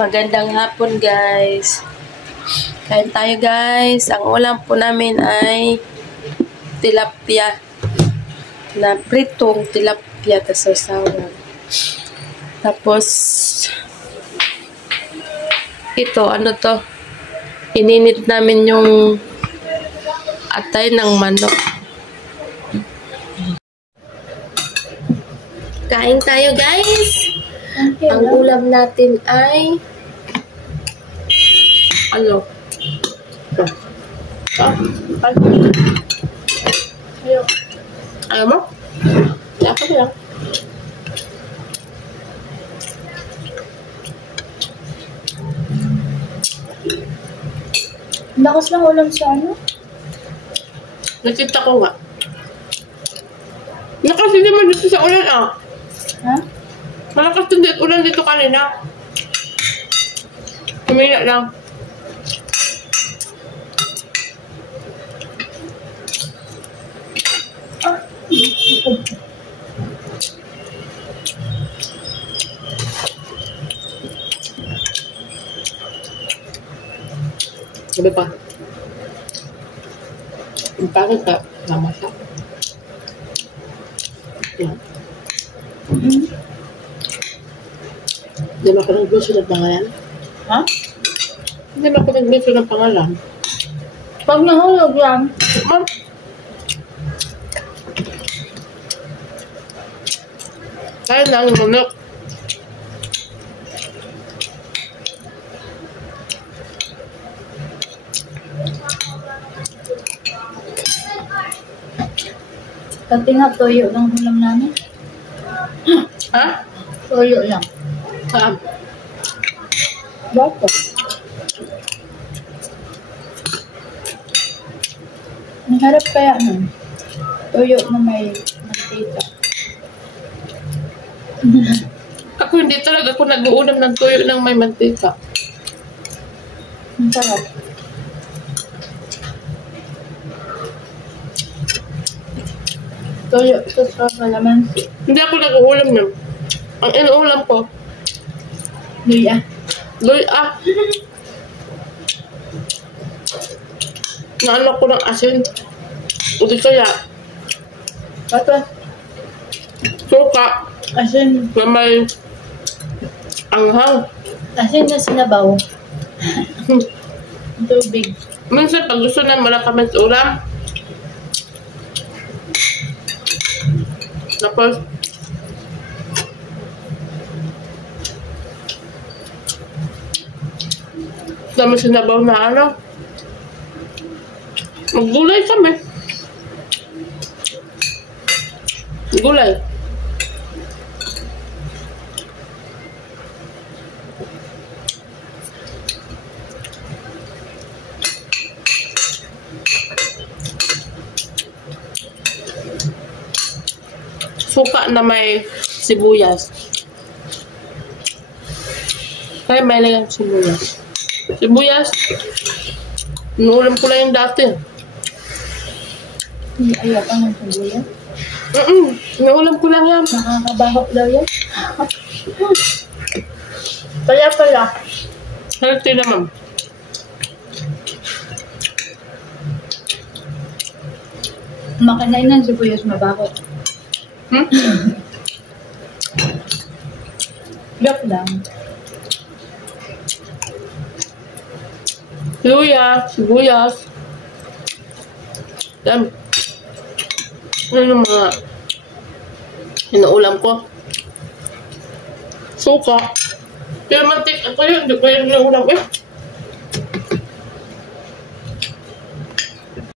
Magandang hapon, guys. Kain tayo, guys. Ang ulam po namin ay tilapia. Na pritong tilapia ta sausawan. Tapos ito, ano to? Ininit namin yung atay ng manok. Kain tayo, guys. Ang ulam natin ay ano? Ayaw mo? Ayaw lang. Lakas ng ulam sa ano? Nakita ko nga. Lakas hindi mo dito sa ulan, ah. Ha? Malakas din ulan dito kanina. Kumina lang. Sabi pa. Ang pangit ka. Namasak. Yan. Hindi mo ako nag-gusto ng pangalan? Ha? Hindi mo ako nag-gusto ng pangalan. Pag nahulog yan. Ma'am. Kaya na ang manok. Pati nga toyo ng ulam namin. Ha? Toyo lang. Saan? Bakit? Ang harap kaya nun. Toyo na may mantika. Ako hindi talaga ako nag-uulam ng tuyo ng may mantika. Ang sarap. Toyo sa kalamansi. Hindi ako nag-uulam nun. Ang inuulam ko, Luya. Loy, naano ko ng asin. O di kaya, Tapos, suka asin. na may anghang. Asin na sinabaw. Tubig. Minsan pag gusto na malakamis ulam, tapos dami sinabaw na ano, maggulay kami. Gulay. Suka na may sibuyas. Kaya may lang sibuyas. Sibuyas. Inuulam ko lang yung dati. Hindi ayaw ka ng sibuyas. Inuulam ko lang yan. Nakakabahok daw yan. Pala. Healthy naman. Makanain ng sibuyas mabaho. Joke lang. Luya, sibuyas. Yan. Ano yung mga inuulam ko? Suka. Pero mantik, ako yun, hindi ko yung inuulam eh.